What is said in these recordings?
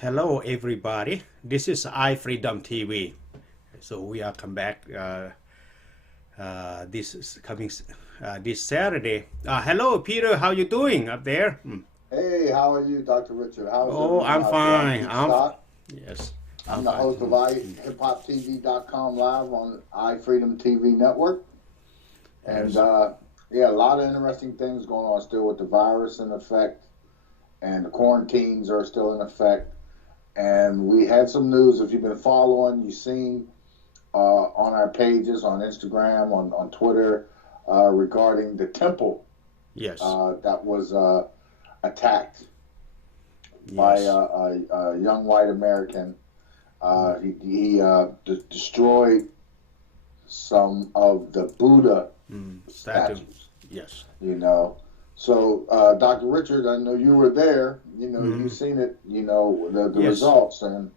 Hello, everybody. This is iFreedom TV. So we are come back this is coming this Saturday. Hello, Peter. How you doing up there? Hey, how are you, Dr. Richard? How's Oh, everyone I'm out there? I'm fine. Pete Scott. Yes, I'm I'm the fine. host of iHipHopTV.com live on iFreedom TV network. And Yes, yeah, a lot of interesting things going on still with the virus in effect, and the quarantines are still in effect. And we had some news. If you've been following, you've seen on our pages on Instagram, on Twitter, regarding the temple yes, that was attacked by yes. a young white American. He destroyed some of the Buddha Statue. statues, Yes. you know. So, Dr. Richard, I know you were there. You know, hmm you've seen it. You know the Yes. results, and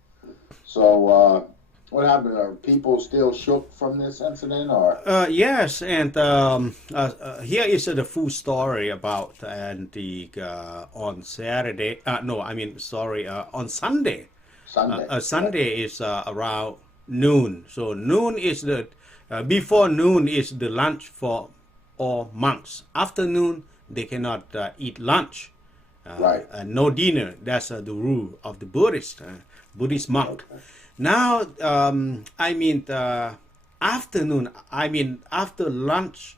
so what happened? Are people still shook from this incident, or? Yes, and here is the full story about and the on Saturday. No, I mean sorry, on Sunday. Sunday, right? Sunday is around noon. So noon is the before noon is the lunch for all monks. Afternoon they cannot eat lunch. Right. No dinner. That's the rule of the Buddhist monk. Okay. Now, I mean, afternoon. I mean, after lunch.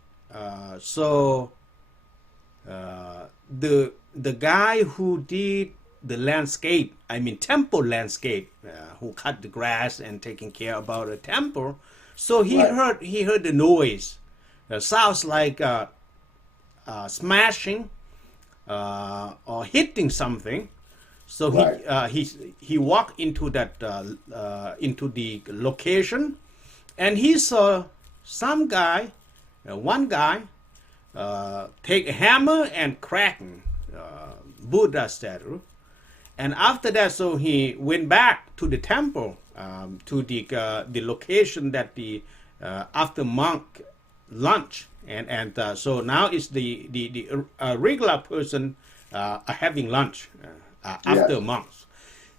So the guy who did the landscape, I mean, temple landscape, who cut the grass and taking care about the temple. So Right. he heard the noise. Sounds like smashing or hitting something. So Right. he walked into that into the location, and he saw some guy, one guy, take a hammer and cracking Buddha statue, and after that, so he went back to the temple, to the location that the after monk lunch, and so now is the regular person having lunch after Yes. monks.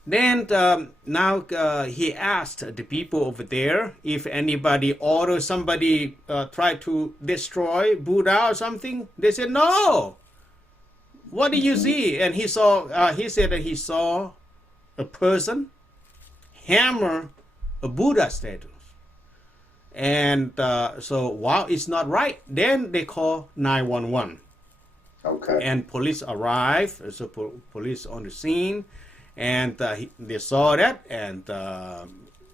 Then now he asked the people over there if anybody or somebody try to destroy Buddha or something. They said no. What did you Hmm. see? And he saw. He said that he saw a person hammer a Buddha statue. And so wow, it's not right. Then they call 911, Okay. and police arrive. So police on the scene, and they saw that, and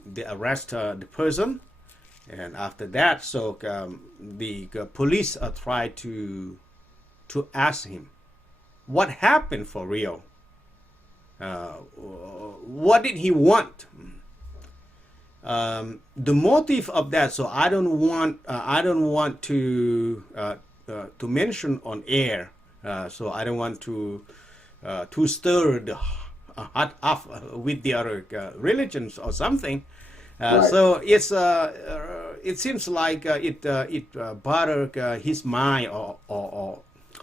they arrest the person. And after that, so the police tried to ask him what happened for real. What did he want? The motive of that. So I don't want to mention on air. So I don't want to stir the heart up with the other religions or something. Right. So it seems like it bothered his mind or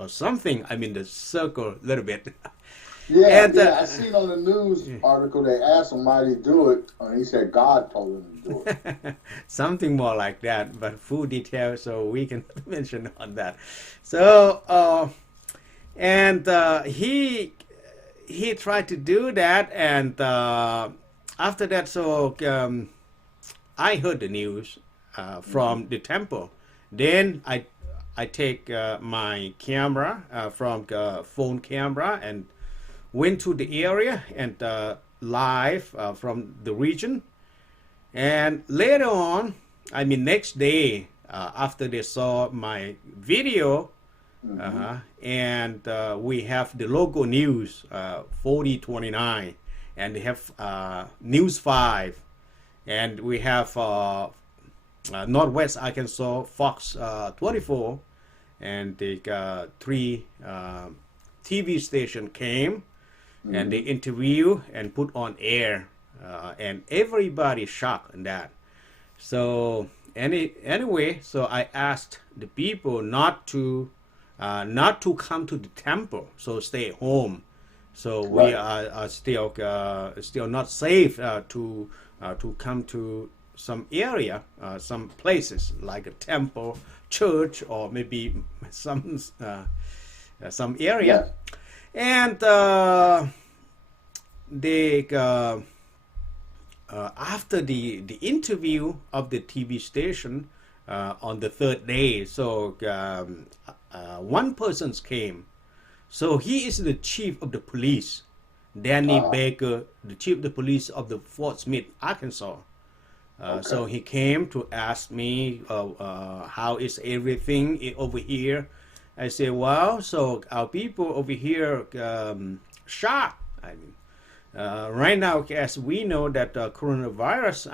something. I mean the circle a little bit. Yeah, And yeah. I seen on the news article they asked him why he do it, and he said God told him to do it. something more like that, but full detail, so we can mention on that. So and he tried to do that, and after that, so I heard the news Hmm. from the temple. Then I take my camera from phone camera and went to the area and live from the region. And later on, I mean next day, after they saw my video, Hmm. and we have the local news 4029, and they have News 5, and we have Northwest Arkansas Fox 24, and the three TV station came and they Hmm. interview and put on air, and everybody shocked in that. So anyway, so I asked the people not to come to the temple, so stay home. So we Right. are still not safe to come to some area, some places like a temple, church, or maybe some area. Yes. And they after the interview of the TV station on the third day, so one person came. So he is the chief of the police, Danny Ah. Baker, the chief of the police of the Fort Smith, Arkansas. So Okay. he came to ask me how is everything over here. I say, well, so our people over here shocked. I mean, right now, as we know that coronavirus,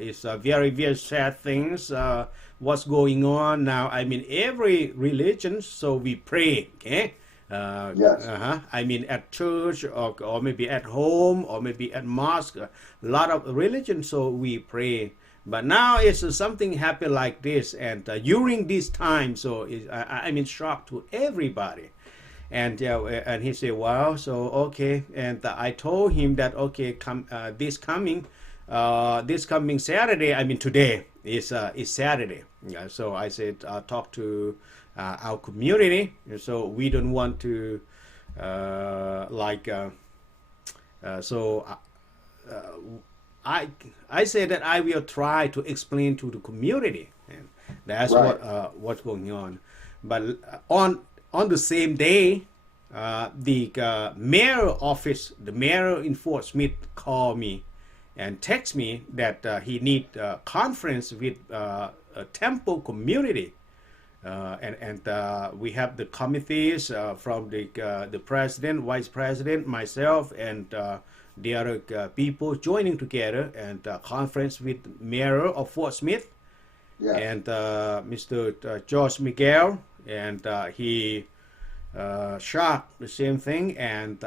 it's a very very sad things. What's going on now? I mean, every religion, so we pray. Okay. Yes. I mean, at church or maybe at home or maybe at mosque, a lot of religion, so we pray. But now it's something happen like this, and during this time, so I'm in shock to everybody. And he said, "Wow, so okay." And I told him that okay, this coming Saturday. I mean, today is Saturday. Yeah, so I said, talk to our community. So we don't want to like. So I I say that I will try to explain to the community, and that's Right. what's going on. But on the same day, the mayor office, the mayor in Fort Smith called me and text me that he need a conference with a temple community. And we have the committees from the president, vice president, myself, and the other people joining together and conference with mayor of Fort Smith Yes. and Mr. George Miguel, and he shocked the same thing, and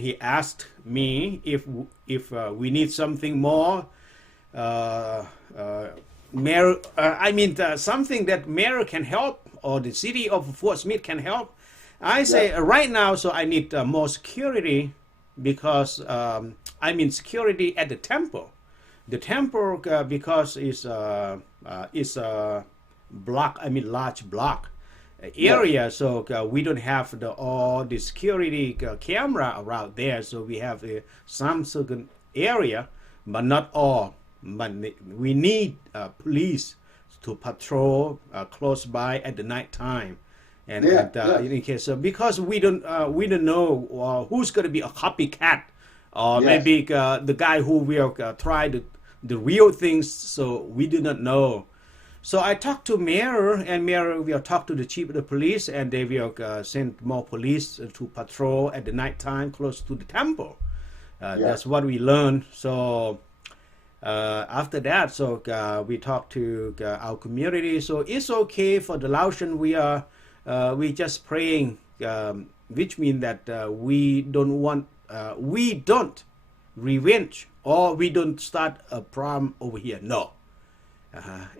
he asked me if we need something more. Mayor, something that mayor can help or the city of Fort Smith can help. I say Yes. right now, so I need more security because security at the temple. The temple because is a block. I mean large block Yes. area, so we don't have all the security camera around there. So we have some certain area, but not all. But we need police to patrol close by at the night time, Yeah. Yes. in case because we don't know who's going to be a copycat or Yes. maybe the guy who will try the real things. So we do not know. So I talked to mayor, and mayor will talk to the chief of the police, and they will send more police to patrol at the night time close to the temple. Yeah. That's what we learned. So after that, so we talked to our community. So it's okay for the Laotian. We just praying, which means that we don't revenge or we don't start a problem over here. No.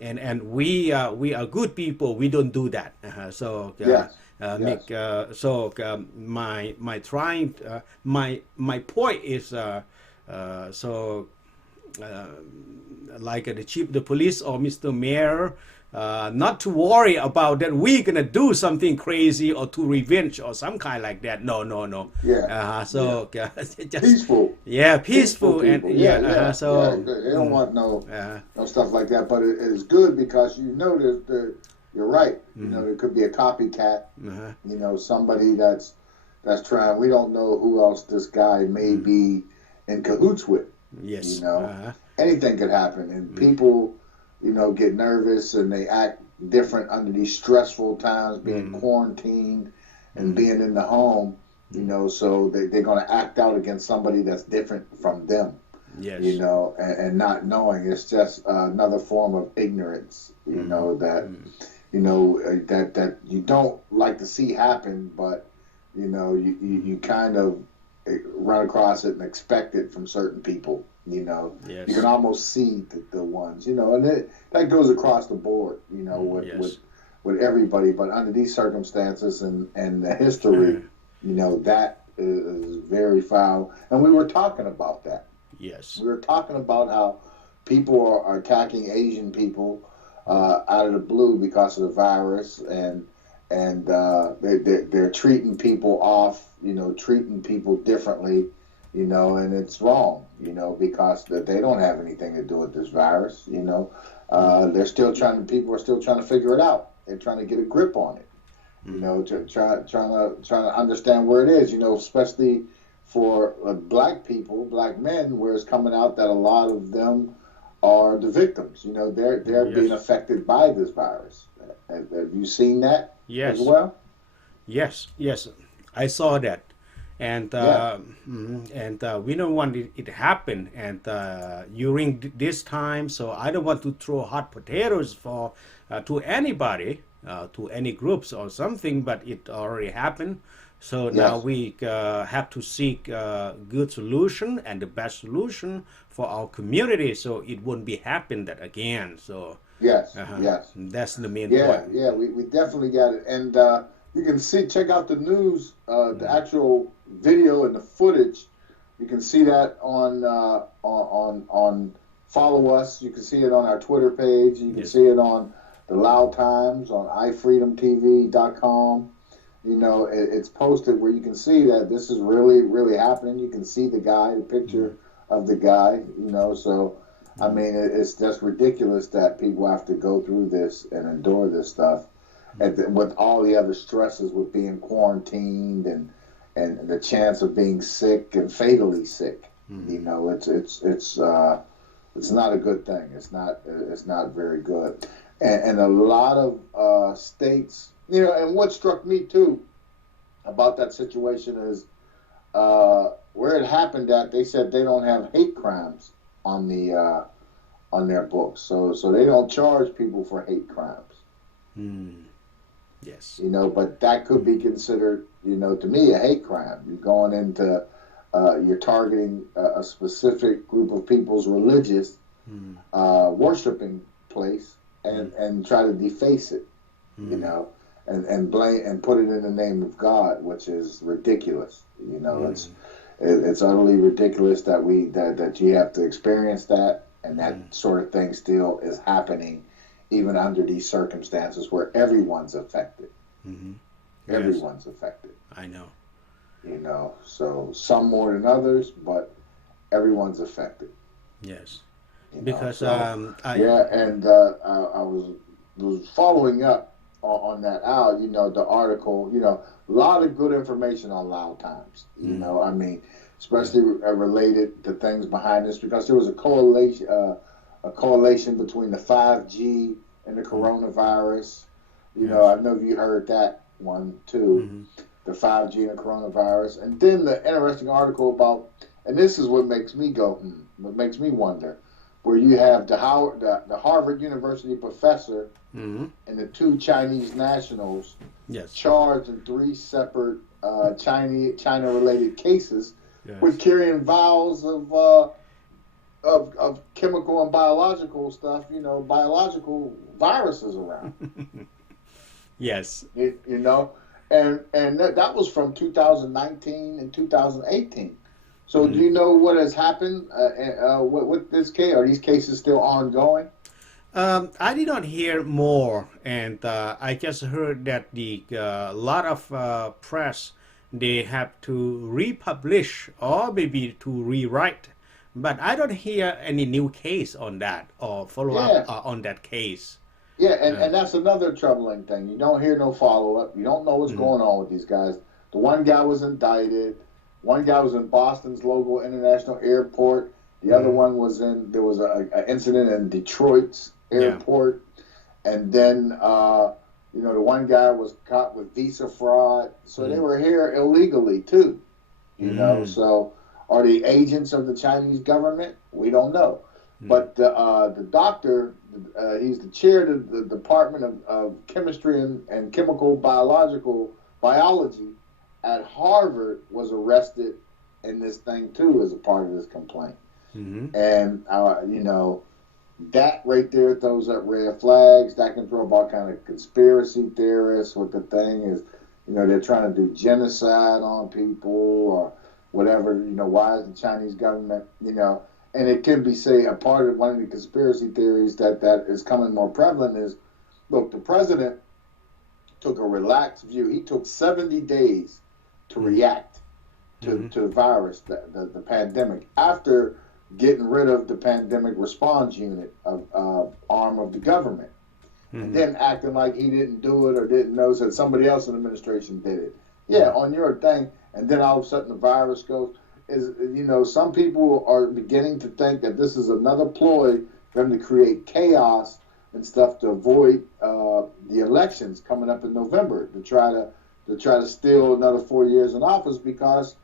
And we are good people. We don't do that. So Yes. make Yes. so my trying my point is so like the chief of the police or Mr. Mayor, not to worry about that we're gonna do something crazy or to revenge or some kind like that. No, no, no. Yeah. So just Peaceful. yeah, Peaceful peaceful and people. Yeah. yeah. Yeah. So Yeah. They don't want no uh, no stuff like that. But it is good because you know that you're right. You know, there could be a copycat. uh-huh. You know, somebody that's trying. We don't know who else this guy may be in cahoots with. Yes. You know, anything could happen, and people, you know, get nervous and they act different under these stressful times, being quarantined and being in the home. You know, so they're going to act out against somebody that's different from them. Yes. You know, and not knowing. It's just another form of ignorance. You know that. You know that you don't like to see happen, but you know you kind of run across it and expect it from certain people. You know, Yes. you can almost see the ones. You know, and that goes across the board. You know, with Yes. with everybody, but under these circumstances and the history, that is very foul. And we were talking about that. Yes. We were talking about how people are attacking Asian people out of the blue because of the virus, and they're treating people off, treating people differently, and it's wrong, because they don't have anything to do with this virus, they're still people are still trying to figure it out. They're trying to get a grip on it, trying to understand where it is, especially for black people, black men, where it's coming out that a lot of them are the victims. They're being affected by this virus. Have you seen that as well? Yes, I saw that, and we don't want it to happen. And during this time, so I don't want to throw hot potatoes to anybody, to any groups or something. But it already happened. So now we have to seek a good solution and the best solution for our community, so it won't be happen that again. So yes, that's the main point. point. Yeah, we definitely got it. And you can check out the news, the actual video and the footage. You can see that on follow us. You can see it on our Twitter page. You can see it on the Loud Times on iFreedomTV.com. It's posted where you can see that this is really, really happening. You can see the picture of the guy, so, I mean, it's just ridiculous that people have to go through this and endure this stuff, and with all the other stresses with being quarantined and the chance of being sick and fatally sick. It's not a good thing. It's not very good. And a lot of states, and what struck me too about that situation is where it happened at. They said they don't have hate crimes on their books, so they don't charge people for hate crimes. Yes. But that could be considered, to me, a hate crime. You're going into, you're targeting a specific group of people's religious worshiping place and try to deface it, and blame and put it in the name of God, which is ridiculous. It's utterly ridiculous that you have to experience that, and that sort of thing still is happening, even under these circumstances where everyone's affected. Everyone's affected. I know. So some more than others, but everyone's affected. Yes. Because I was following up on that out, the article, a lot of good information on Loud Times, I mean, especially related to things behind this, because there was a correlation between the 5G and the coronavirus. I know you heard that one too, the 5G and the coronavirus. And then the interesting article about, and this is what makes me go, what makes me wonder, where you have the Harvard University professor and the two Chinese nationals charged in 3 separate China-related cases with carrying vials of chemical and biological stuff, biological viruses around. Yes. And that was from 2019 and 2018. So do you know what has happened with this case? Are these cases still ongoing? I did not hear more, and I just heard that a lot of press, they have to republish or maybe to rewrite, but I don't hear any new case on that or follow up on that case. Yeah, and that's another troubling thing. You don't hear no follow-up. You don't know what's going on with these guys. The one guy was indicted. One guy was in Boston's local international airport. The other one was there was an incident in Detroit's airport. And then, the one guy was caught with visa fraud. So they were here illegally, too. So are they agents of the Chinese government? We don't know. But the doctor, he's the chair of the Department of Chemistry and Chemical Biology at Harvard, was arrested in this thing too as a part of this complaint. And That right there throws up red flags. That can throw up all kind of conspiracy theorists. What the thing is, they're trying to do genocide on people or whatever. Why is the Chinese government, and it could be, say, a part of one of the conspiracy theories that is coming more prevalent is, look, the president took a relaxed view. He took 70 days to react to the virus, the pandemic, after getting rid of the pandemic response unit of arm of the government, and then acting like he didn't do it or didn't know, said somebody else in the administration did it. Yeah, on your thing, and then all of a sudden the virus goes. Some people are beginning to think that this is another ploy for them to create chaos and stuff to avoid the elections coming up in November, to try to steal another 4 years in office, because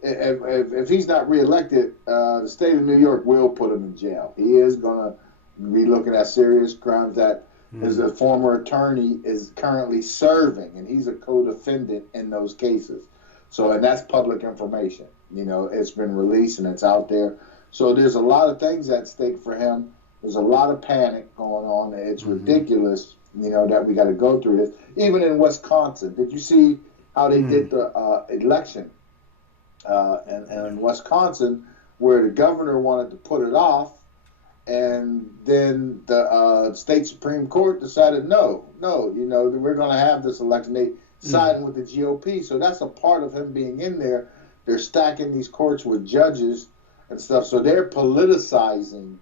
if he's not reelected, the state of New York will put him in jail. He is going to be looking at serious crimes that his former attorney is currently serving, and he's a co-defendant in those cases. So, and that's public information. It's been released and it's out there. So there's a lot of things at stake for him. There's a lot of panic going on. It's ridiculous, that we got to go through this. Even in Wisconsin, did you see how they did the election? And in Wisconsin, where the governor wanted to put it off, and then the state Supreme Court decided, no, we're going to have this election. They siding with the GOP. So that's a part of him being in there. They're stacking these courts with judges and stuff. So they're politicizing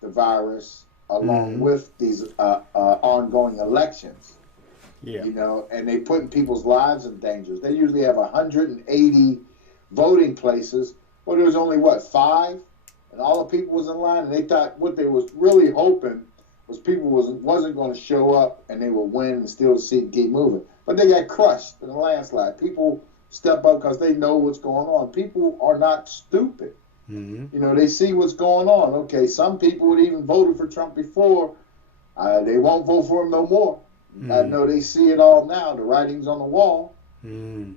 the virus along with these ongoing elections. Yeah. And they putting people's lives in danger. They usually have 180 voting places. Well, there was only, 5? And all the people was in line, and they thought what they was really hoping was people wasn't going to show up and they would win and still see keep moving. But they got crushed in a landslide. People step up because they know what's going on. People are not stupid. They see what's going on. Okay, some people would even voted for Trump before. They won't vote for him no more. I know they see it all now. The writing's on the wall. You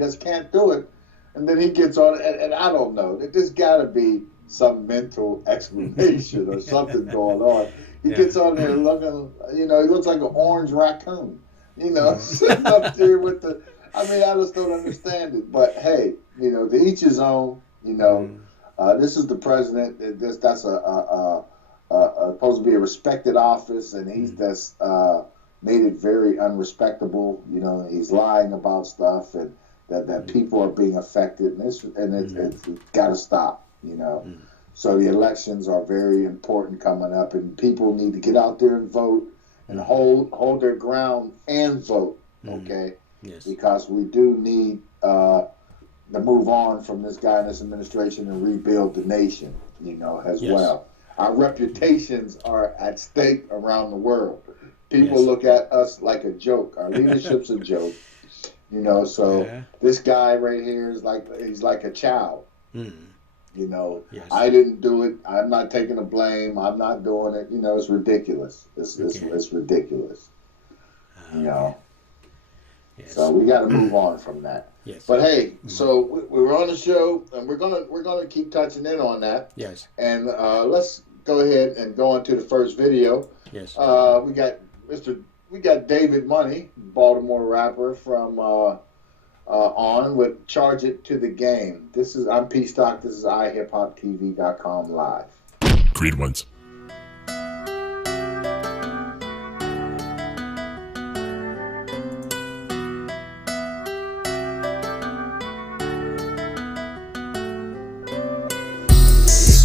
just can't do it. And then he gets on, and I don't know. There's got to be some mental explanation or something going on. He gets on there looking, he looks like an orange raccoon, sitting up there with the, I just don't understand it. But hey, to each his own, this is the president. That's supposed to be a respected office, and he's just made it very unrespectable. He's lying about stuff, and that people are being affected, and it's got to stop. So the elections are very important coming up, and people need to get out there and vote and hold their ground and vote. Okay, yes, because we do need to move on from this guy in this administration and rebuild the nation. As well. Our reputations are at stake around the world. People look at us like a joke. Our leadership's a joke. So this guy right here is he's like a child. I didn't do it. I'm not taking the blame. I'm not doing it. It's ridiculous. It's ridiculous. Yes. So we got to move on from that. Yes. But hey, so we were on the show, and we're gonna keep touching in on that. Yes. And let's go ahead and go into the first video. Yes. We got David Money, Baltimore rapper from on with Charge It to the Game. I'm P Stock. This is iHipHopTV.com live. Great ones.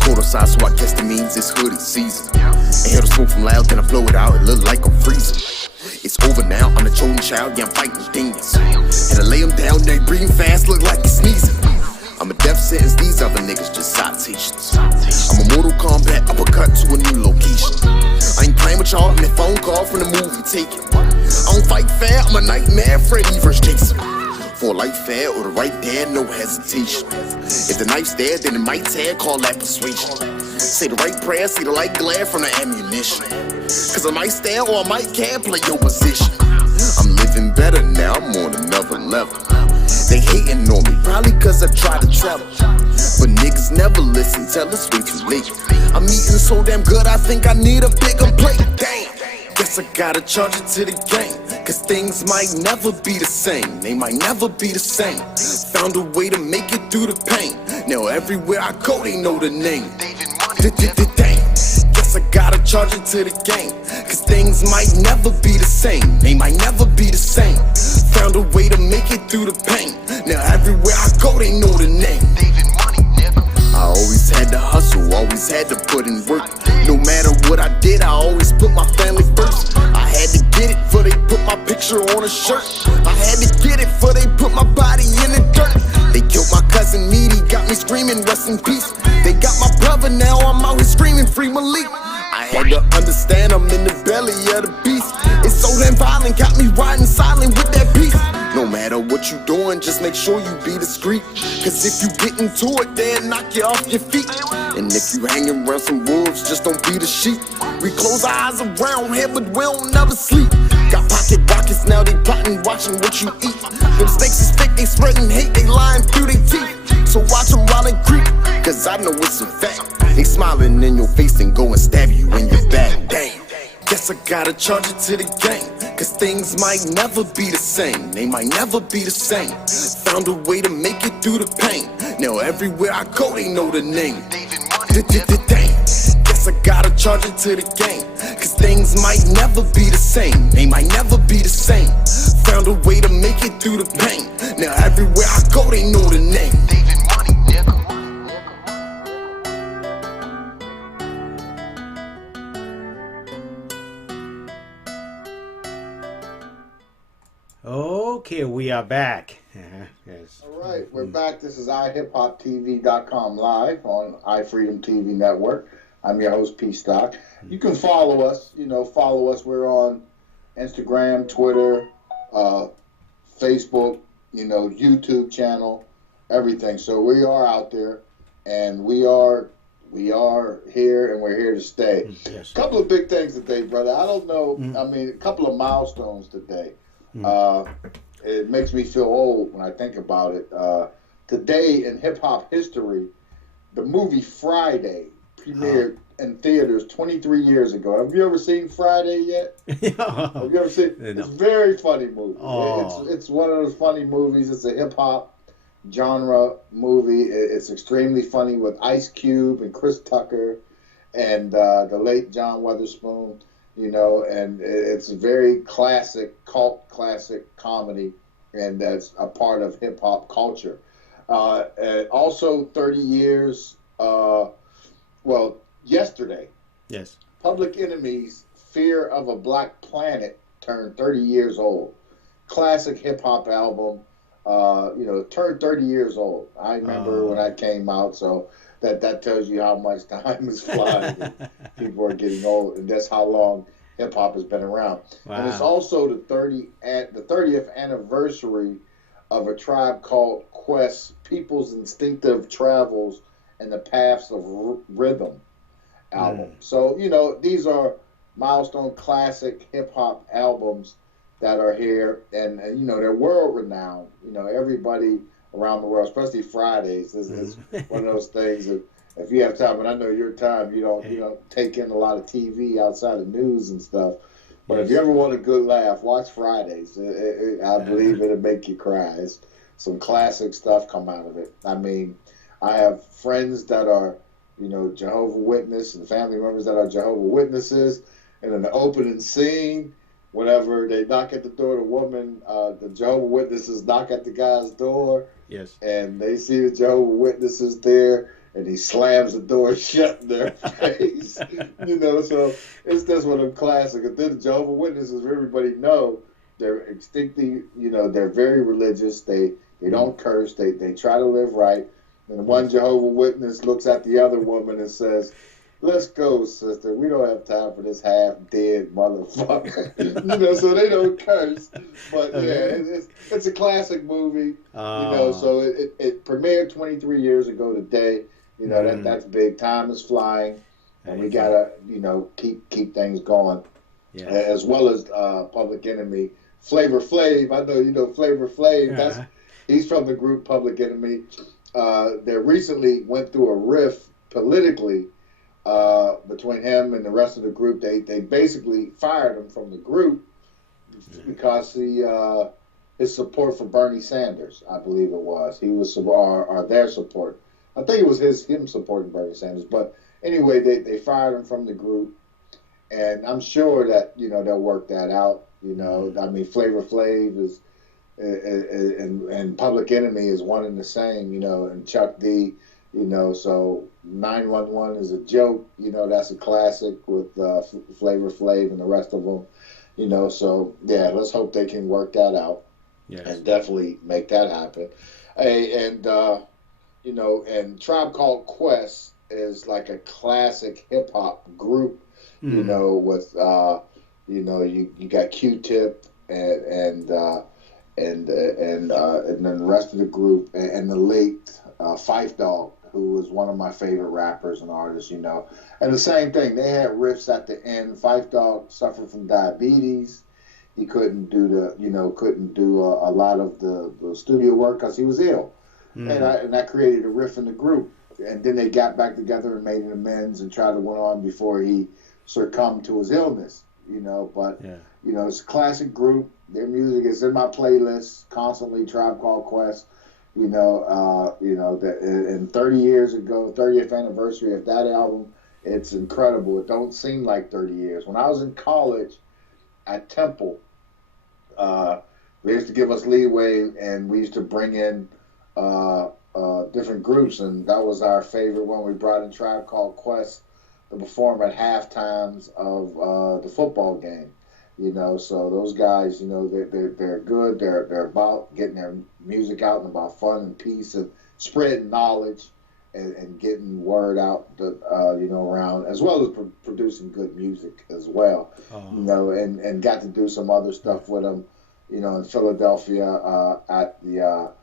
Outside, so I guess that means it's hoodie season. Inhale the smoke from loud, then I blow it out, it look like I'm freezing. It's over now, I'm the chosen child, yeah, I'm fighting demons. And I lay them down, they breathing fast, look like it's sneezing. I'm a death sentence, these other niggas just citations. I'm a Mortal Kombat uppercut to a new location. I ain't playing with y'all, I'm that phone call from the movie taken. I don't fight fair, I'm a nightmare, Freddy vs. Jason. For a life fair or the right there, no hesitation. If the knife's there, then it might tear, call that persuasion. Say the right prayer, see the light glare from the ammunition. Cause I might stare or I might care, play your position. I'm living better now, I'm on another level. They hating on me, probably cause I try to tell them. But niggas never listen, tell us way too late. I'm eating so damn good, I think I need a bigger plate. Damn, guess I gotta charge it to the game. Cause things might never be the same. They might never be the same. Found a way to make it through the pain. Now everywhere I go, they know the name. Damn, guess I gotta charge it to the game. Cause things might never be the same. They might never be the same. Found a way to make it through the pain. Now everywhere I go, they know the name. I always had to hustle, always had to put in work. No matter what I did, I always put my family first. I had to get it for they put my picture on a shirt. I had to get it for they put my body in the dirt. They killed my cousin Meaty, got me screaming rest in peace. They got my brother, now I'm out here screaming free Malik. I had to understand I'm in the belly of the beast. It's so damn violent, got me riding silent with that beast. No matter what you doing, just make sure you be discreet. Cause if you get into it, they'll knock you off your feet. And if you hanging around some wolves, just don't be the sheep. We close our eyes around here, but we don't never sleep. Got pocket rockets, now they plotting, watching what you eat. Them snakes is fake, they spreading hate, they lying through their teeth. So watch them while they creep, cause I know it's a fact. They smiling in your face and go and stab you in your back. Damn, guess I gotta charge it to the game. Cause things might never be the same. They might never be the same. Found a way to make it through the pain. Now everywhere I go, they know the name. Damn, guess I gotta charge it to the game. Cause things might never be the same. They might never be the same. Found a way to make it through the pain. Now everywhere I go, they know the name. Okay, we are back. Yes. All right, we're back. This is iHipHopTV.com live on iFreedomTV Network. I'm your host, P Stock. You can follow us. Follow us. We're on Instagram, Twitter, Facebook, YouTube channel, everything. So we are out there, and we are here, and we're here to stay. Yes. A couple of big things today, brother. I don't know. I mean, a couple of milestones today. It makes me feel old when I think about it. Today in hip-hop history, the movie Friday premiered in theaters 23 years ago. Have you ever seen Friday yet? Have you ever seen it? No. It's a very funny movie. Oh. It's one of those funny movies. It's a hip-hop genre movie. It's extremely funny with Ice Cube and Chris Tucker and the late John Witherspoon. And it's a very cult classic comedy, and that's a part of hip hop culture. And also 30 years, yesterday, Yes. Public Enemy's Fear of a Black Planet turned 30 years old. Classic hip hop album, turned 30 years old. I remember when that came out, so that tells you how much time is flying. People are getting old, and that's how long hip hop has been around. Wow. And it's also the 30th anniversary of a Tribe Called Quest, People's Instinctive Travels and the Paths of Rhythm album. So, these are milestone classic hip hop albums that are here, and they're world renowned. Everybody around the world, especially Fridays, is one of those things that if you have time, and I know your time, you don't take in a lot of TV outside of news and stuff. But if you ever want a good laugh, watch Fridays. I believe it'll make you cry. It's some classic stuff come out of it. I mean, I have friends that are, Jehovah's Witness and family members that are Jehovah's Witnesses, and in the opening scene, whenever they knock at the door, the woman, the Jehovah's Witnesses knock at the guy's door. Yes. And they see the Jehovah's Witnesses there, and he slams the door shut in their face. So it's just one of them classic. And then the Jehovah's Witnesses, everybody know, they're instinctively, they're very religious. They don't curse. They try to live right. And one Jehovah's Witness looks at the other woman and says, "Let's go, sister. We don't have time for this half-dead motherfucker." So they don't curse. But, it's a classic movie. So it premiered 23 years ago today. That's big. Time is flying. And we got to, keep things going. Yeah. As well as Public Enemy. Flavor Flav. I know you know Flavor Flav. He's from the group Public Enemy. They recently went through a rift politically between him and the rest of the group. They basically fired him from the group because his support for Bernie Sanders, I believe it was. He was or their support. I think it was him supporting Bernie Sanders. But anyway, they fired him from the group, and I'm sure that they'll work that out. I mean, Flavor Flav is and Public Enemy is one and the same. And Chuck D. So 911 is a joke. That's a classic with Flavor Flav and the rest of them. So yeah, let's hope they can work that out. Yes. And definitely make that happen. Hey, and and Tribe Called Quest is like a classic hip hop group. With you got Q-Tip and then the rest of the group and the late Phife Dawg, who was one of my favorite rappers and artists. And the same thing, they had riffs at the end. Phife Dawg suffered from diabetes. He couldn't do a lot of the studio work because he was ill, and that created a rift in the group. And then they got back together and made an amends and tried to went on before he succumbed to his illness. But it's a classic group. Their music is in my playlist constantly. Tribe Called Quest. And 30 years ago, 30th anniversary of that album, it's incredible. It don't seem like 30 years. When I was in college at Temple, they used to give us leeway, and we used to bring in different groups, and that was our favorite one. We brought in Tribe Called Quest to perform at half times of the football game. So those guys, they're good. They're about getting their music out and about fun and peace and spreading knowledge and getting word out, around, as well as producing good music as well. And got to do some other stuff with them, in Philadelphia at the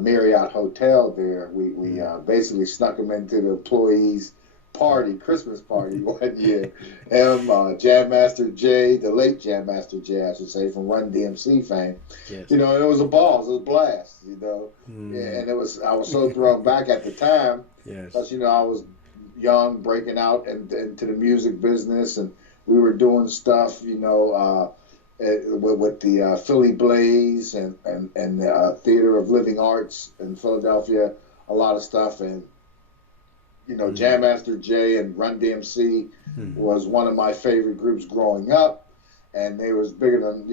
Marriott Hotel there. We basically snuck them into the employees' Christmas party one year. Jam Master Jay, the late Jam Master Jay, I should say, from Run DMC fame. Yes. And it was a ball, it was a blast, and I was so thrown back at the time. Yes. Because I was young, breaking out into the music business, and we were doing stuff, with the Philly Blaze and the Theater of Living Arts in Philadelphia, a lot of stuff. And Jam Master Jay and Run DMC was one of my favorite groups growing up, and they was bigger than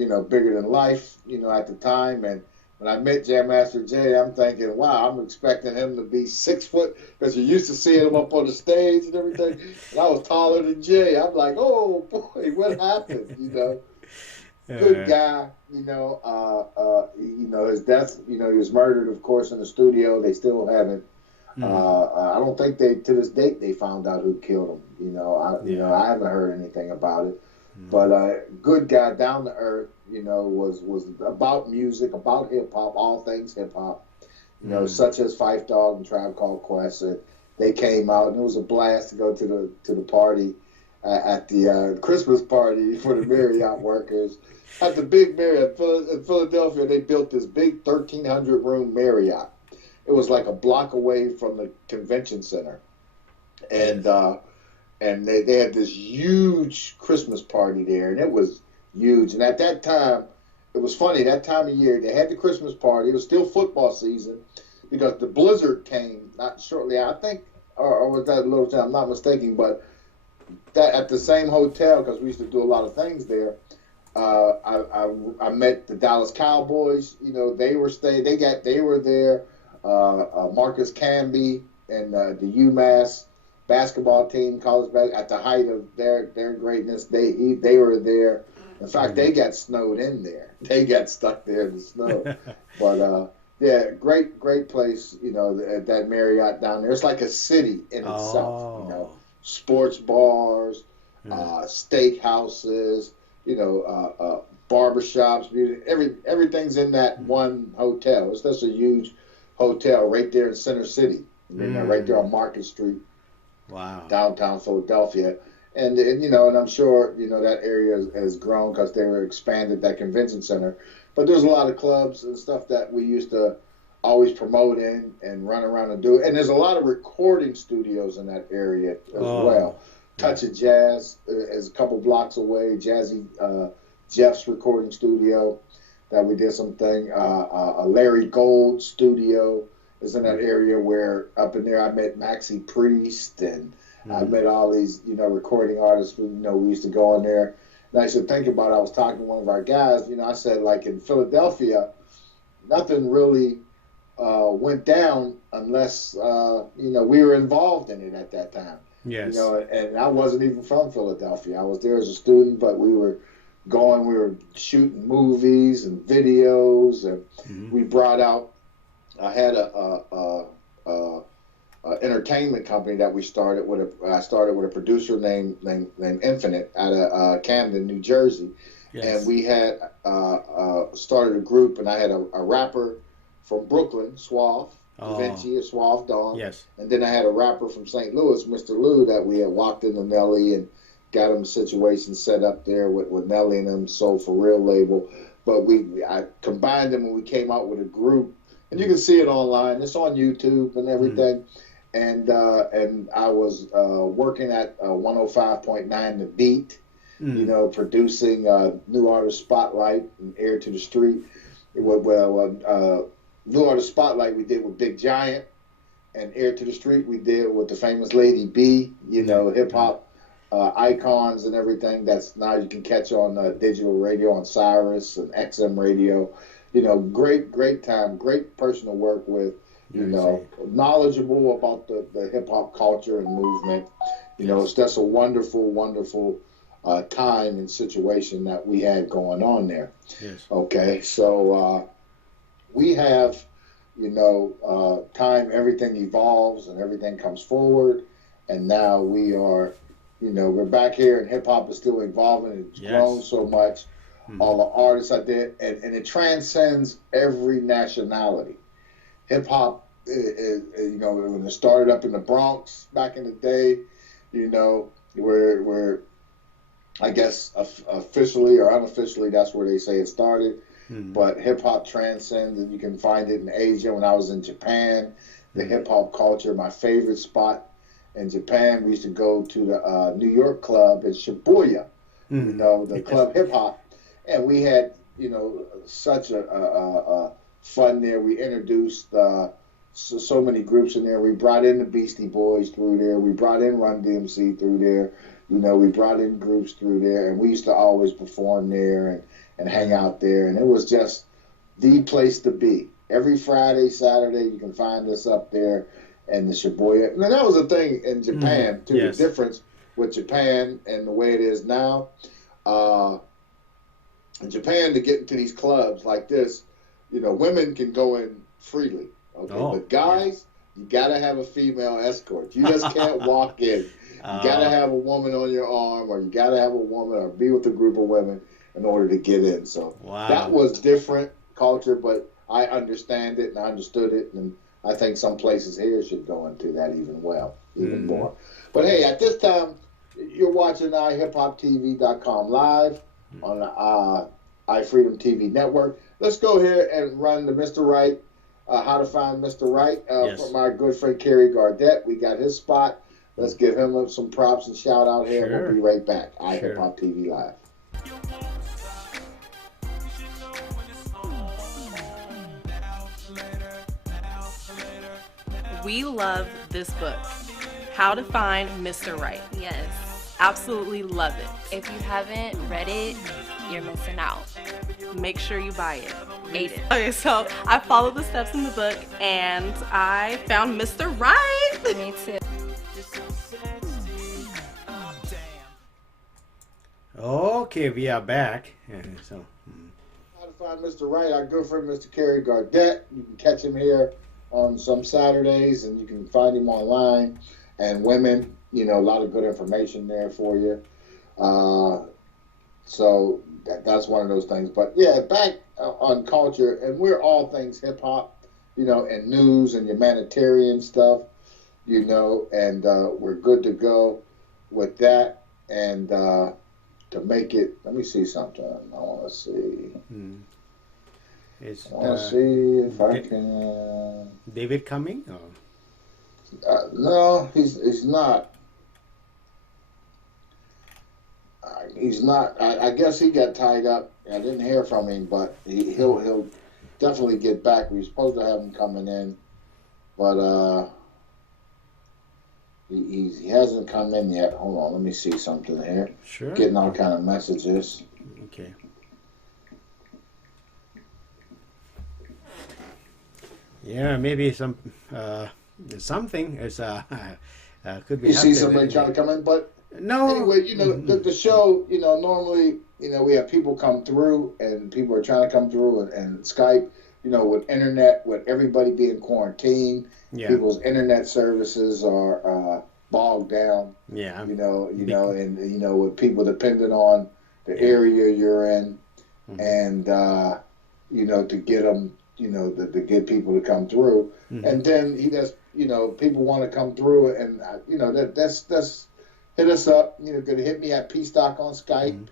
life, at the time. And when I met Jam Master Jay, I'm thinking, wow, I'm expecting him to be 6 foot, because you're used to seeing him up on the stage and everything. And I was taller than Jay. I'm like, oh boy, what happened? Good guy. His death. He was murdered, of course, in the studio. They still haven't. I don't think to this date they found out who killed him. I haven't heard anything about it. But good guy, down to earth. Was about music, about hip hop, all things hip hop. Such as Phife Dawg and Tribe Called Quest. And they came out, and it was a blast to go to the party at the Christmas party for the Marriott workers. At the big Marriott in Philadelphia, they built this big 1,300 room Marriott. It was like a block away from the convention center, and they had this huge Christmas party there, and it was huge. And at that time, it was funny. That time of year, they had the Christmas party. It was still football season, because the blizzard came not shortly. I think, or was that a little time? I'm not mistaken, but that at the same hotel, because we used to do a lot of things there. I met the Dallas Cowboys. They were there. Marcus Camby and the UMass basketball team, college basketball, at the height of their greatness, they were there. In fact, they got snowed in there. They got stuck there in the snow. But yeah, great place. That Marriott down there. It's like a city in itself. Sports bars, steak houses. Barbershops, music, everything's in that one hotel. It's just a huge hotel right there in Center City, right there on Market Street. Wow. Downtown Philadelphia. And I'm sure, that area has grown because they were expanded that convention center. But there's a lot of clubs and stuff that we used to always promote in and run around and do. And there's a lot of recording studios in that area as well. Touch of Jazz is a couple blocks away. Jazzy Jeff's recording studio that we did something. A Larry Gold studio is in that area where up in there I met Maxie Priest and I met all these, recording artists. We used to go in there. And I should think about it. I was talking to one of our guys, I said, like in Philadelphia, nothing really went down unless, we were involved in it at that time. Yes. And I wasn't even from Philadelphia. I was there as a student, but we were shooting movies and videos, and we brought out, I had a entertainment company that I started with a producer named Infinite out of Camden, New Jersey. Yes. And we had started a group, and I had a rapper from Brooklyn, Suave, Da Vinci, Suave Dawn. Yes. And then I had a rapper from St. Louis, Mr. Lou, that we had walked into Nelly and got him a situation set up there with Nelly and them, Soul for Real label. But I combined them and we came out with a group. And you can see it online. It's on YouTube and everything. And I was working at 105.9 The Beat, producing New Artist Spotlight and Air to the Street. New Artist Spotlight we did with Big Giant, and Air to the Street we did with the famous Lady B, hip-hop icons and everything that's now you can catch on digital radio on Cyrus and XM radio. Great time, great person to work with, knowledgeable about the hip-hop culture and movement. It's just a wonderful, wonderful time and situation that we had going on there. Yes. Okay, so we have, time, everything evolves and everything comes forward, and now we are, we're back here, and hip-hop is still evolving. It's grown so much. All the artists I did, and it transcends every nationality. Hip-hop, when it started up in the Bronx back in the day, where I guess officially or unofficially, that's where they say it started. But hip-hop transcends, and you can find it in Asia. When I was in Japan, the hip-hop culture, my favorite spot in Japan, we used to go to the New York club in Shibuya, the club hip-hop. And we had, such a fun there. We introduced so many groups in there. We brought in the Beastie Boys through there. We brought in Run DMC through there. We brought in groups through there. And we used to always perform there and hang out there. And it was just the place to be. Every Friday, Saturday, you can find us up there in the Shibuya. And that was a thing in Japan, too. Yes. The difference with Japan and the way it is now. In Japan, to get into these clubs like this, women can go in freely. Okay, but guys, you gotta have a female escort. You just can't walk in. You gotta have a woman on your arm, or you gotta have a woman, or be with a group of women in order to get in. So that was different culture, but I understand it and I understood it, and I think some places here should go into that even more. But hey, at this time, you're watching iHipHopTV.com live on the iFreedom TV network. Let's go here and run the Mr. Right, how to find Mr. Right from our good friend Kerry Gardette. We got his spot. Let's give him some props and shout out here. We'll be right back. iHipHop TV live. We love this book, How to Find Mr. Right. Yes. Absolutely love it. If you haven't read it, you're missing out. Make sure you buy it. Read it. Okay, so I followed the steps in the book and I found Mr. Right. Me too. Okay, we are back. So, How to find Mr. Right, our good friend Mr. Kerry Gardette. You can catch him here on some Saturdays, and you can find him online. And women, a lot of good information there for you. So that's one of those things. But yeah, back on culture, and we're all things hip hop, and news and humanitarian stuff, and we're good to go with that. And to make it, let me see something. I want to see. Is I want to see if I Da- can. David coming? No, he's not. He's not. I guess he got tied up. I didn't hear from him, but he'll definitely get back. We were supposed to have him coming in, but he hasn't come in yet. Hold on, let me see something here. Sure. Getting all kind of messages. Okay. Yeah, maybe something is could be. You see somebody trying to come in, but no. anyway, the show, normally, we have people come through, and people are trying to come through, and Skype, with internet, with everybody being quarantined, people's internet services are bogged down. Yeah. And with people depending on the area you're in, and to get them, to get people to come through, and then he does. People want to come through, and that's hit us up. Gonna hit me at P-Stock on Skype,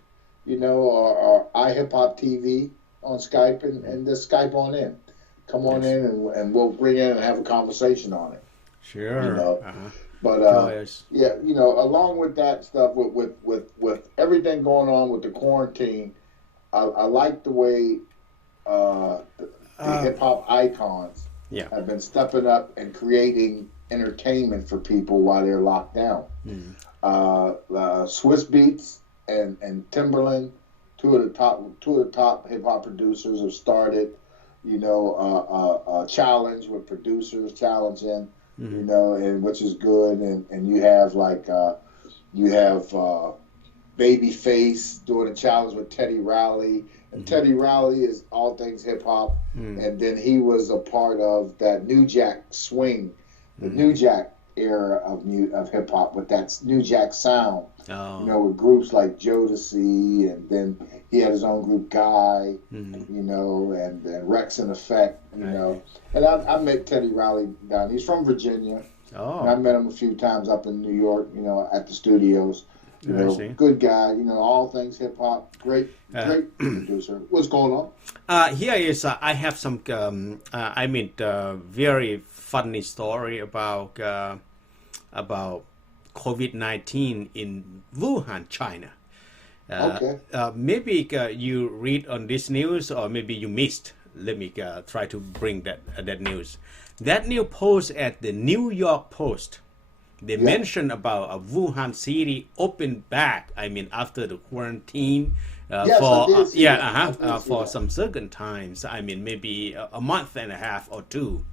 or iHipHopTV on Skype, and just Skype on in. Come on in, and we'll bring in and have a conversation on it. Sure. But along with that stuff, with everything going on with the quarantine, I like the way the hip hop icons have been stepping up and creating entertainment for people while they're locked down. Swiss Beats and Timberland, two of the top hip hop producers, have started, a challenge with producers challenging, and which is good. And you have Babyface doing a challenge with Teddy Riley. And Teddy Riley is all things hip hop, and then he was a part of that New Jack swing, the New Jack era of hip hop with that New Jack sound. With groups like Jodeci, and then he had his own group Guy, and Rex in Effect, And I met Teddy Riley down. He's from Virginia. And I met him a few times up in New York, at the studios. Good guy, all things hip hop, great producer. What's going on? Here is I have some very funny story about COVID-19 in Wuhan, China. Okay. Maybe you read on this news, or maybe you missed. Let me try to bring that news. That new post at the New York Post. They mentioned about a Wuhan city opened back. After the quarantine for some certain times. Maybe a month and a half or two.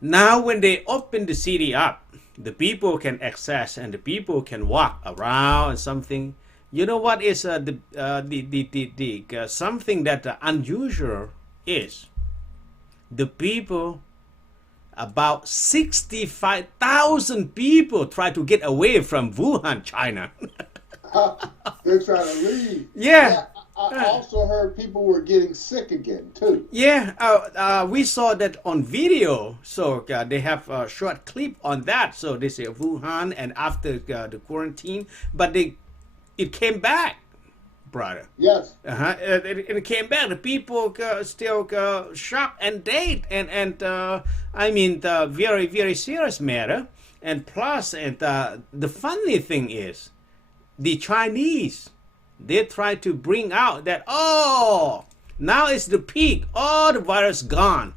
Now, when they open the city up, the people can access and the people can walk around and something. You know what is the something that unusual is? The people. About 65,000 people try to get away from Wuhan, China. They're trying to leave. Yeah. I also heard people were getting sick again, too. Yeah, we saw that on video. So they have a short clip on that. So they say Wuhan and after the quarantine. But it came back, brother. Yes. It came back. The people still shocked and dead. And the very, very serious matter. And plus, the funny thing is, the Chinese, they try to bring out that, now it's the peak. The virus gone.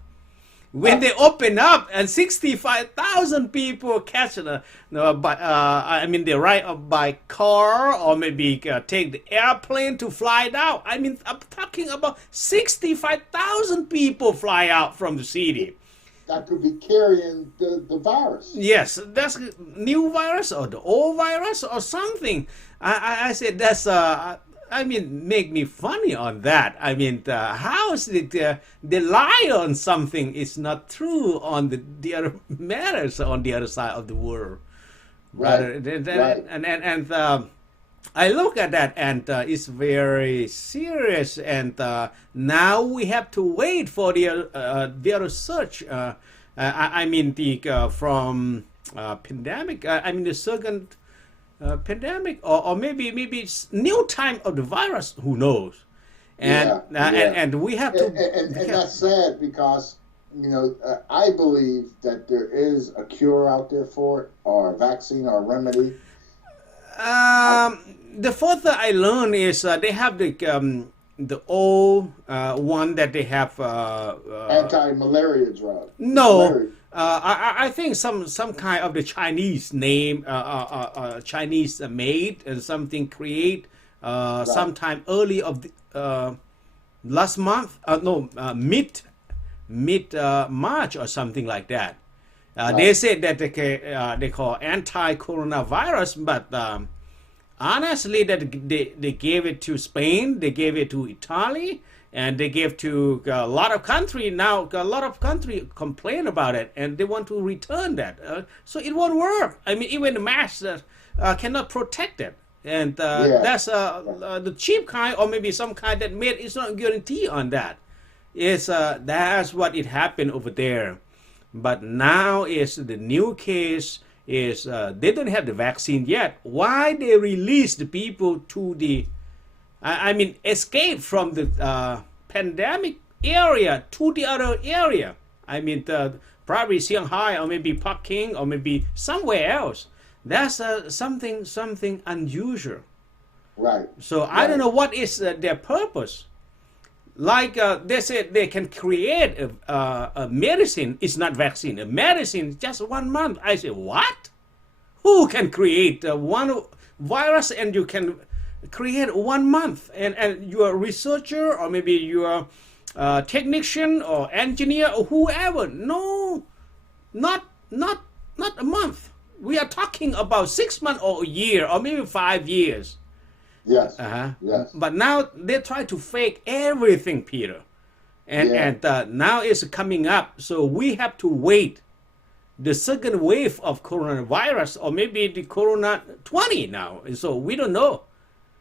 When they open up and 65,000 people catch they ride up by car or maybe take the airplane to fly out. I'm talking about 65,000 people fly out from the city. That could be carrying the virus. Yes, that's new virus or the old virus or something. I said that's make me funny on that. How is it they lie on something is not true on the other matters on the other side of the world. Right. And I look at that and it's very serious. And now we have to wait for the research. From pandemic. The second. Pandemic or maybe it's new time of the virus, who knows. And and we have to and that's sad because I believe that there is a cure out there for it, or a vaccine, or a remedy. The further I learn is they have the old one that they have Anti-malaria drug. no. I think some kind of the Chinese name, Chinese made and something create sometime early of the, last month. Mid March or something like that. They said that they call anti-coronavirus, but honestly, that they gave it to Spain, they gave it to Italy, and they gave to a lot of country. Now a lot of country complain about it, and they want to return that. So it won't work. I mean, even the mask cannot protect it, and that's the cheap kind, or maybe some kind that made. It's not guarantee on that. It's that's what it happened over there. But now is the new case is they don't have the vaccine yet. Why they release the people to the escape from the pandemic area to the other area? I mean, probably Shanghai or maybe Peking or maybe somewhere else. That's something unusual. Right. So I don't know what is their purpose. Like they said, they can create a medicine. It's not vaccine. A medicine just 1 month. I say, what? Who can create one virus and you can create 1 month? And you're a researcher or maybe you're a technician or engineer or whoever. No, not a month. We are talking about 6 months or a year or maybe 5 years. Yes. Yes. But now they try to fake everything, Peter, and now it's coming up. So we have to wait the second wave of coronavirus, or maybe the Corona 20 now. So we don't know.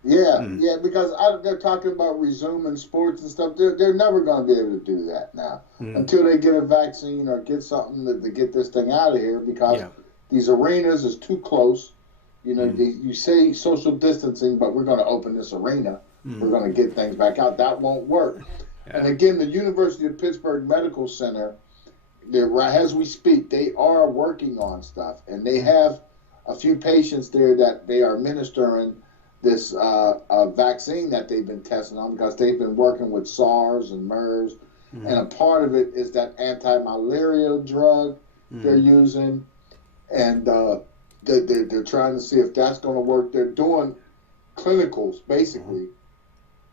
Yeah, because they're talking about resuming sports and stuff. They're never going to be able to do that now until they get a vaccine or get something to get this thing out of here. Because these arenas is too close. You say social distancing, but we're going to open this arena. We're going to get things back out. That won't work. Yeah. And again, the University of Pittsburgh Medical Center, as we speak, they are working on stuff. And they have a few patients there that they are administering this vaccine that they've been testing on, because they've been working with SARS and MERS. And a part of it is that anti-malarial drug they're using. And they're trying to see if that's going to work. They're doing clinicals, basically,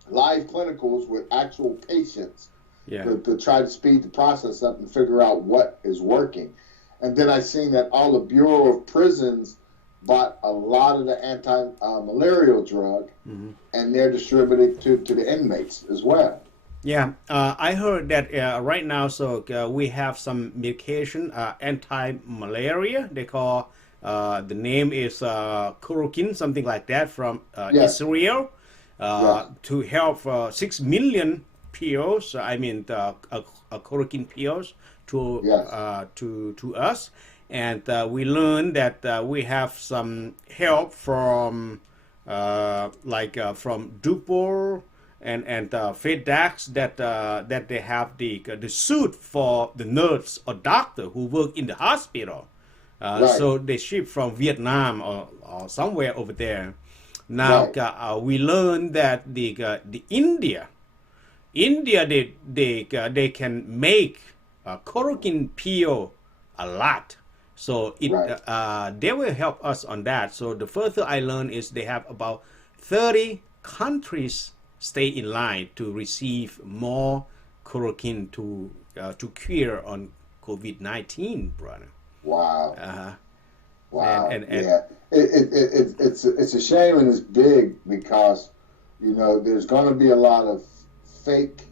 live clinicals with actual patients to try to speed the process up and figure out what is working. And then I seen that all the Bureau of Prisons bought a lot of the anti-malarial drug, and they're distributed to the inmates as well. Yeah, I heard that right now, so we have some medication, anti-malaria, they call. The name is chloroquine, something like that, from Israel, to help 6 million pills. I mean, chloroquine pills to us, and we learned that we have some help from from DuPont and FedEx that they have the suit for the nurse or doctor who work in the hospital. So they ship from Vietnam or somewhere over there. Now we learned that the India they can make chloroquine pill a lot. So they will help us on that. So the further I learned is they have about 30 countries stay in line to receive more chloroquine to cure on COVID-19, brother. Wow. Wow. And it's a shame, and it's big because there's going to be a lot of fake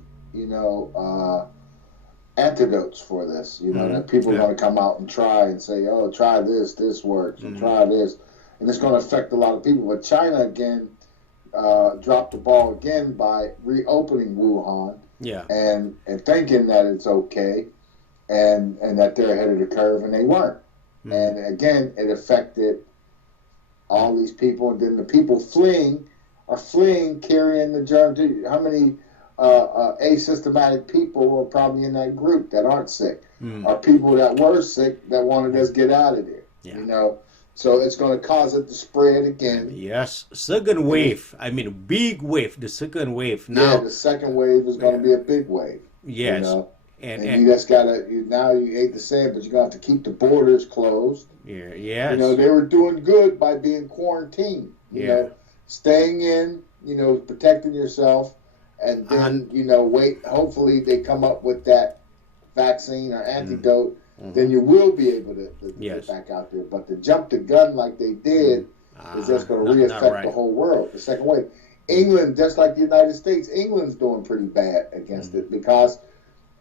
antidotes for this. That people are going to come out and try and say, "Oh, try this. This works. And try this," and it's going to affect a lot of people. But China again dropped the ball again by reopening Wuhan. And thinking that it's okay. And that they're ahead of the curve, and they weren't. And again, it affected all these people, and then the people fleeing are fleeing carrying the germ. How many asymptomatic people who are probably in that group that aren't sick, or people that were sick that wanted us to get out of there. Yeah. You know, so it's going to cause it to spread again. Yes, second wave. I mean, big wave. The second wave now. Yeah, the second wave is going to be a big wave. Yes, You know? and you just gotta. Now you hate to say it, but you're gonna have to keep the borders closed. yeah, yes. You know, they were doing good by being quarantined. You know, staying in. You know, protecting yourself, and then wait. Hopefully, they come up with that vaccine or antidote. Then you will be able to get back out there. But to jump the gun like they did is just going to reaffect the whole world. The second wave. England, just like the United States, England's doing pretty bad against it because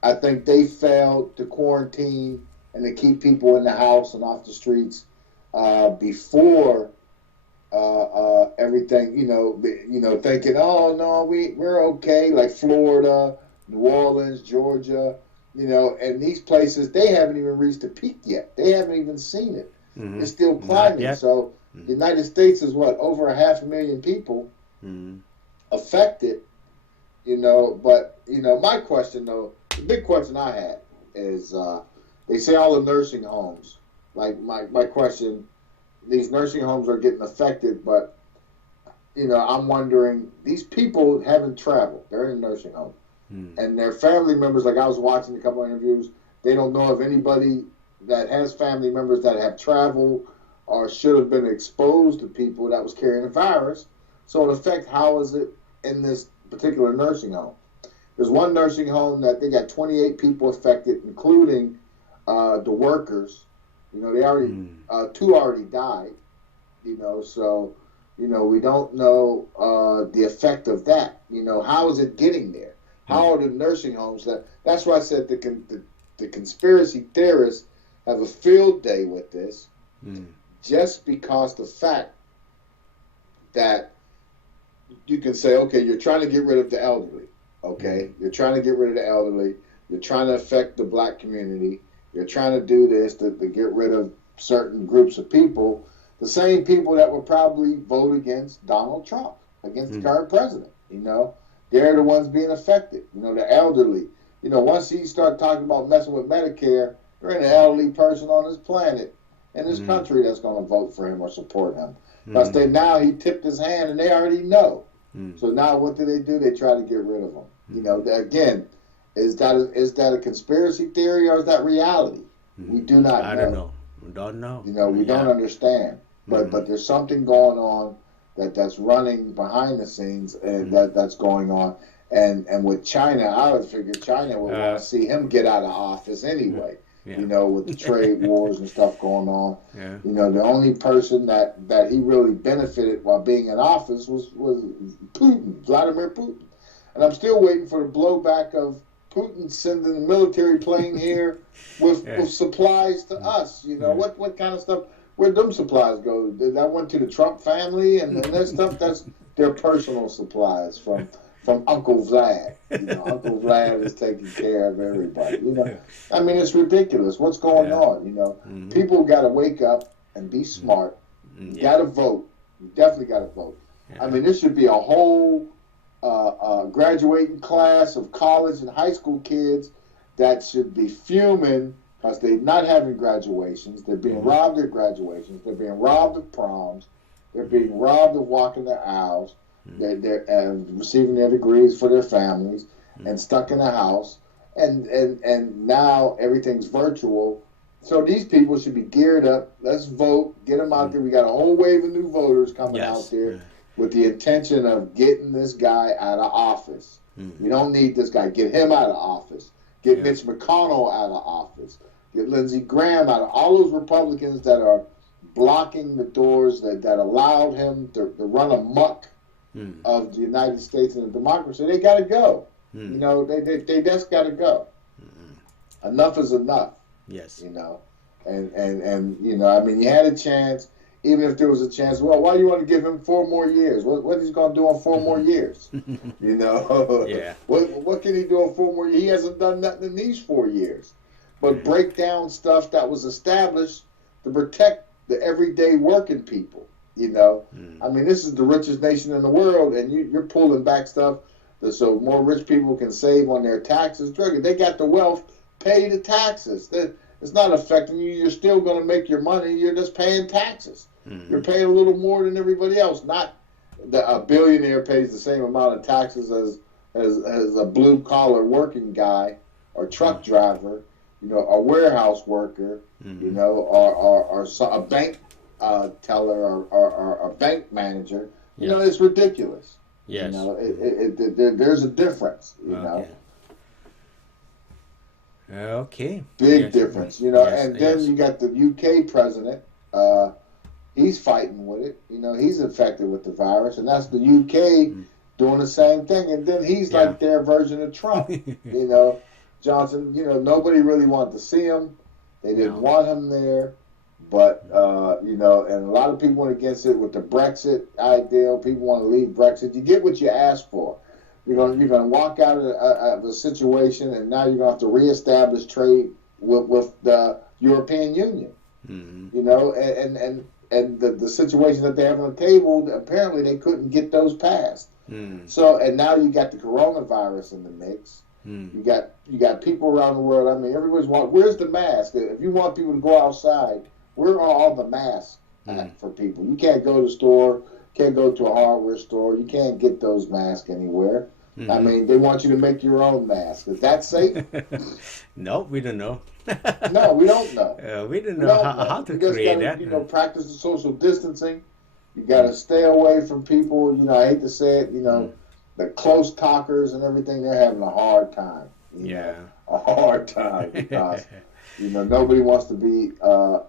I think they failed to quarantine and to keep people in the house and off the streets before everything. Thinking, oh no, we're okay. Like Florida, New Orleans, Georgia. And these places, they haven't even reached the peak yet. They haven't even seen it. It's still climbing. So the United States is over 500,000 people affected. But my question though, the big question I had is, they say all the nursing homes. Like my question, these nursing homes are getting affected, but I'm wondering, these people haven't traveled. They're in a nursing home. And their family members, like I was watching a couple of interviews, they don't know of anybody that has family members that have traveled or should have been exposed to people that was carrying a virus. So in effect, how is it in this particular nursing home? There's one nursing home that they got 28 people affected, including the workers. They already, two already died, so, we don't know the effect of that. How is it getting there? How are the nursing homes? That's why I said the conspiracy theorists have a field day with this, just because the fact that you can say, okay, you're trying to get rid of the elderly. Okay, you're trying to get rid of the elderly. You're trying to affect the black community. You're trying to do this to get rid of certain groups of people. The same people that will probably vote against Donald Trump, against the current president. They're the ones being affected. The elderly. Once he start talking about messing with Medicare, there ain't an elderly person on this planet, in this country, that's going to vote for him or support him. Because now he tipped his hand, and they already know. So now what do? They try to get rid of him. Again, is that a conspiracy theory or is that reality? We do not know. I don't know. We don't know. We don't understand. But there's something going on that's running behind the scenes, and that's going on. And with China, I would figure China would want to see him get out of office anyway. With the trade wars and stuff going on. The only person that he really benefited while being in office was Putin, Vladimir Putin. And I'm still waiting for the blowback of Putin sending a military plane here with supplies to us. What kind of stuff? Where'd them supplies go? That went to the Trump family, and that stuff, that's their personal supplies from Uncle Vlad. Uncle Vlad is taking care of everybody. I mean, it's ridiculous. What's going on? People got to wake up and be smart. You got to vote. You definitely got to vote. I mean, this should be a whole graduating class of college and high school kids that should be fuming because they're not having graduations. They're being robbed of graduations. They're being robbed of proms. They're being robbed of walking their aisles. They're receiving their degrees for their families and stuck in the house. And now everything's virtual. So these people should be geared up. Let's vote. Get them out there. We got a whole wave of new voters coming out there with the intention of getting this guy out of office. We don't need this guy. Get him out of office. Get Mitch McConnell out of office. Get Lindsey Graham out of all those Republicans that are blocking the doors that allowed him to run amok of the United States and the democracy. They got to go. They just got to go. Enough is enough. Yes. And I mean, you had a chance. Even if there was a chance, well, why do you want to give him 4 more years? What is he going to do in 4 more years? Yeah. What can he do in 4 more years? He hasn't done nothing in these 4 years. But break down stuff that was established to protect the everyday working people. I mean, this is the richest nation in the world, and you're pulling back stuff so more rich people can save on their taxes. They got the wealth, pay the taxes. It's not affecting you. You're still going to make your money. You're just paying taxes. You're paying a little more than everybody else. Not a billionaire pays the same amount of taxes as a blue collar working guy or truck driver, a warehouse worker, or a bank teller or a bank manager. It's ridiculous. Yes. There's a difference. Okay. Big difference. Then you got the UK president. He's fighting with it. He's infected with the virus, and that's the UK doing the same thing. And then he's like their version of Trump. Johnson. Nobody really wanted to see him. They didn't want him there. But and a lot of people went against it with the Brexit idea. People want to leave Brexit. You get what you ask for. You're going to walk out of a situation, and now you're going to have to reestablish trade with the European Union. And the situation that they have on the table, apparently they couldn't get those passed. So, and now you got the coronavirus in the mix. You got people around the world. I mean, everybody's where's the mask? If you want people to go outside, where are all the masks for people? You can't go to the store, can't go to a hardware store. You can't get those masks anywhere. I mean, they want you to make your own mask. Is that safe? No, we don't know. No, we don't know. We don't know how to create that. Practice the social distancing. You got to stay away from people. I hate to say it. The close talkers and everything. They're having a hard time. A hard time because nobody wants to be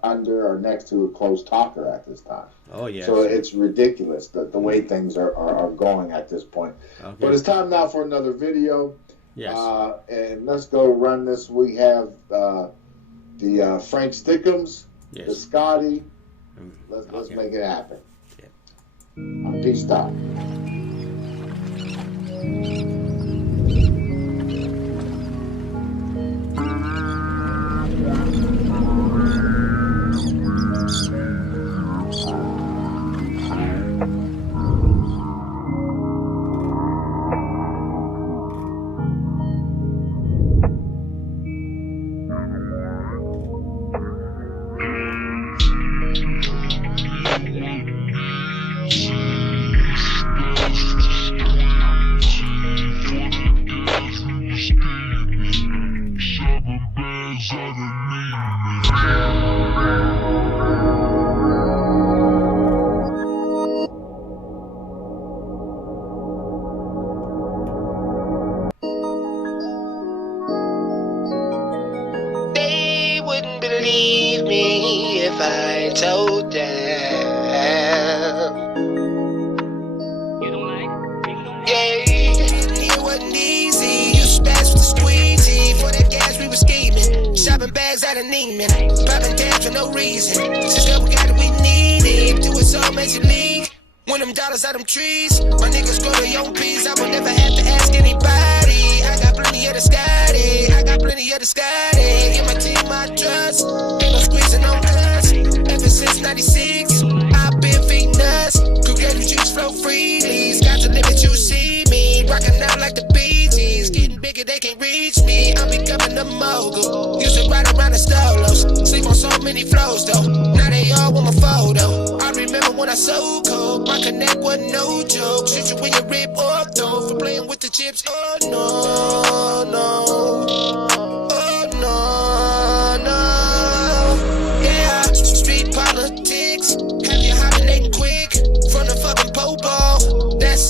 under or next to a close talker at this time. Oh yeah. So it's ridiculous the way things are going at this point. Okay. But it's time now for another video. Yes. And let's go run this. We have the Frank Stickums, the Scotty. Let's make it happen. Peace out. Believe me if I told them. Yeah, it wasn't easy. You spaz with the squeezy. For that gas we were scheming. Shopping bags out of Neiman. Popping tabs for no reason. Since we got it we needed. Do it so Major League. Win them dollars out them trees. My niggas grow their own peas. I will never have to ask anybody. I got plenty of the Scotty. Give my team my trust. Ain't no squeezing on us. Ever since 96, I've been feeding us. Good girl, you juice flow freely. Sky's the limit, you see me. Rocking out like the Bee Gees. Getting bigger, they can't reach me. I'm becoming a mogul. Used to ride around the stolos. Sleep on so many flows though. Now they all want my photo. I remember when I so cold. My connect wasn't no joke. Shoot you when you rip or though. For playing with the chips, oh no, no.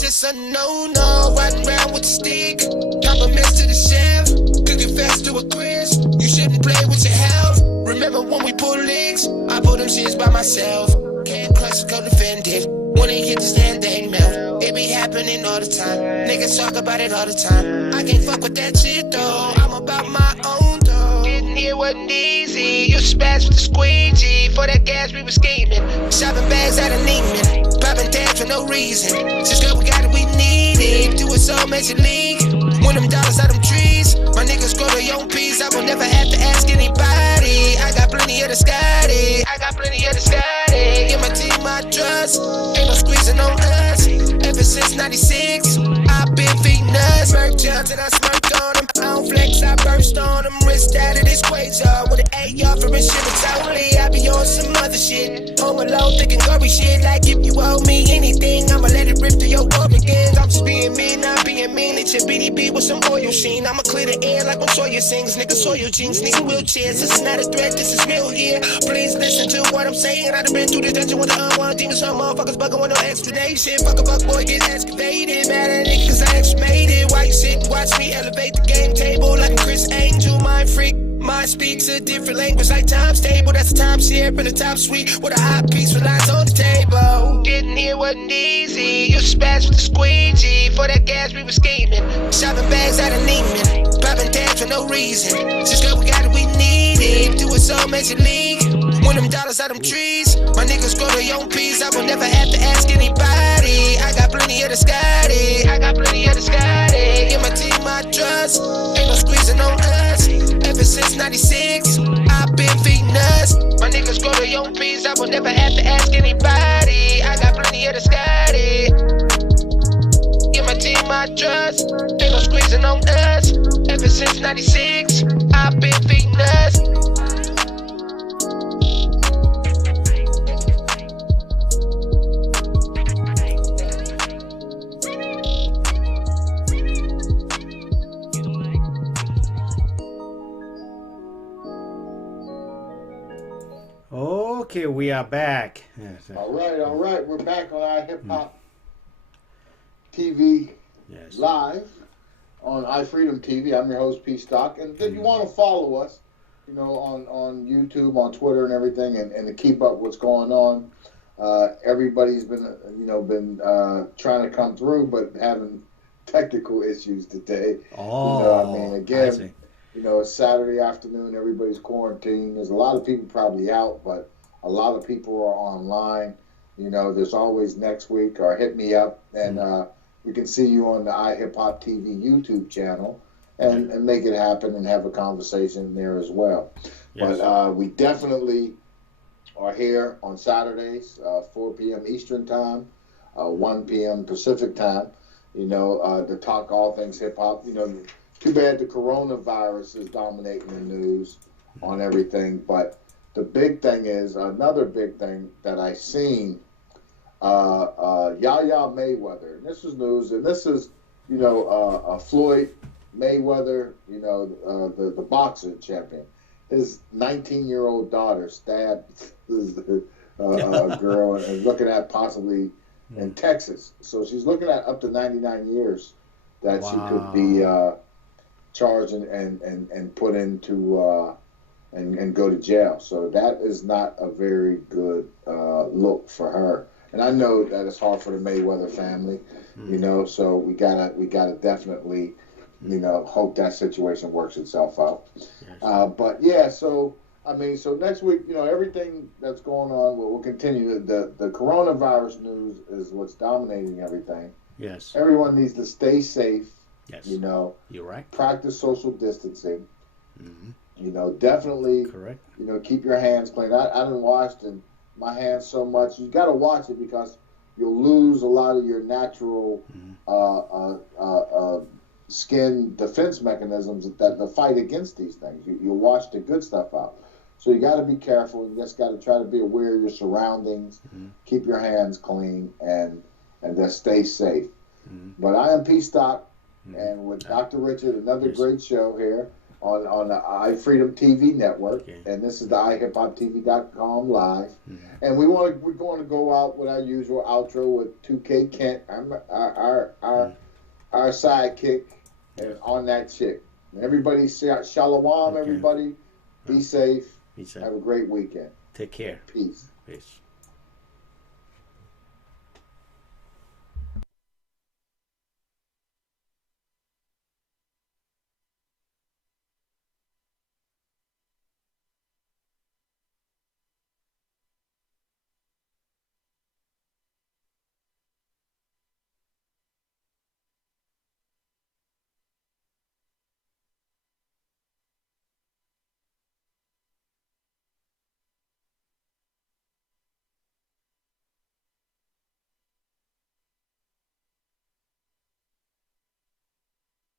It's a no-no, riding around with the stick. Compliments to the chef, cooking fast to a crisp. You shouldn't play with your health. Remember when we pull licks? I pull them shits by myself. Can't crush, go defended. When they hit the stand, they melt. It be happening all the time. Niggas talk about it all the time. I can't fuck with that shit though. I'm about my own though. Getting here wasn't easy. You spaz with the squeegee. For that gas we were scheming. Shopping bags out of Neiman. Popping tabs for no reason. Since we got it we needed. Do it so Major League. Win them dollars out them trees. My niggas grow their own peas. I will never have to ask anybody. I got plenty of the Scotty. Give my team my trust. Ain't no squeezing on us. Ever since 96, I've been feeding us. smirk jumps and I smirked on them. I don't flex, I burst on them. Wrist out of this quasar with an AR for insurance only. I be on some other shit. Home alone thinking gory shit. Like if you owe me anything, I'ma let it rip through your organs. I'm just being mean, not being mean. It's your BDB with some oil sheen. I'ma clear the air like when Sawyer sings. Nigga, Sawyer jeans, nigga, wheelchairs. This is not a threat, this is real here. Please listen to what I'm saying. I done been through this dungeon with the unwanted demons. Some motherfuckers bugging with no explanation. Fuck a buck boy, get excavated. Mad at niggas cause I extra made it. Why you sit and watch me elevate the game table like a Chris Angel, mind freak? Mine speaks a different language like time's table. That's a time share in the top suite with a hot piece with lines on the table. Getting here wasn't easy. You spaz with the squeegee. For that gas we were scheming. Shopping bags out of Neiman. Popping tabs for no reason. Just girl, we got it, we need it. Do it so major league. Win them dollars out them trees. My niggas grow their own peas. I will never have to ask anybody. I got plenty of the Scotty. I got plenty of the Scotty. Give my team my trust. Ain't no squeezing on us. Ever since 96, I've been feeding us. My niggas grow their own peas. I will never have to ask anybody. I got plenty of the Scotty. Give my team my trust. Ain't no squeezing on us. Ever since 96, I've been feeding us. Okay, we are back. Yes. All right. We're back on iHipHop TV Yes. live on iFreedomTV. I'm your host, P Stock. And if you want to follow us, you know, on YouTube, on Twitter and everything, and to keep up what's going on, everybody's been trying to come through, but having technical issues today. Oh, you know, I mean, I again, see. you know, it's Saturday afternoon. Everybody's quarantined. There's a lot of people probably out, but a lot of people are online. You know, there's always next week or hit me up, and we can see you on the iHipHopTV YouTube channel and make it happen and have a conversation there as well. Yes. But we definitely are here on Saturdays, 4 p.m. Eastern Time, 1 p.m. Pacific Time, you know, to talk all things hip-hop. You know, too bad the coronavirus is dominating the news on everything, but the big thing is, another big thing that I seen, Yaya Mayweather, and this is news, and this is, you know, Floyd Mayweather, you know, the boxer champion. His 19-year-old daughter stabbed a girl and looking at possibly in Texas. So she's looking at up to 99 years that she could be charged and put into and go to jail. So that is not a very good look for her. And I know that it's hard for the Mayweather family, you know. So we gotta definitely, you know, hope that situation works itself out. But yeah, so I mean, so next week, you know, everything that's going on will continue. The coronavirus news is what's dominating everything. Yes. Everyone needs to stay safe. Yes. You know, You're right. practice social distancing. Mm-hmm. You know, definitely. Correct. You know, keep your hands clean. I done washed my hands so much. You got to watch it because you'll lose a lot of your natural skin defense mechanisms that fight against these things. You wash the good stuff out. So you got to be careful. You just got to try to be aware of your surroundings. Keep your hands clean and just stay safe. But I am P Stock, and with Dr. Richard, another great show here on the iFreedom TV network, and this is the iHipHopTV.com live. And we're going to go out with our usual outro with 2K Kent, our sidekick, and on that chick. And everybody, shalom, everybody. Be safe. Be safe. Have a great weekend. Take care. Peace. Peace.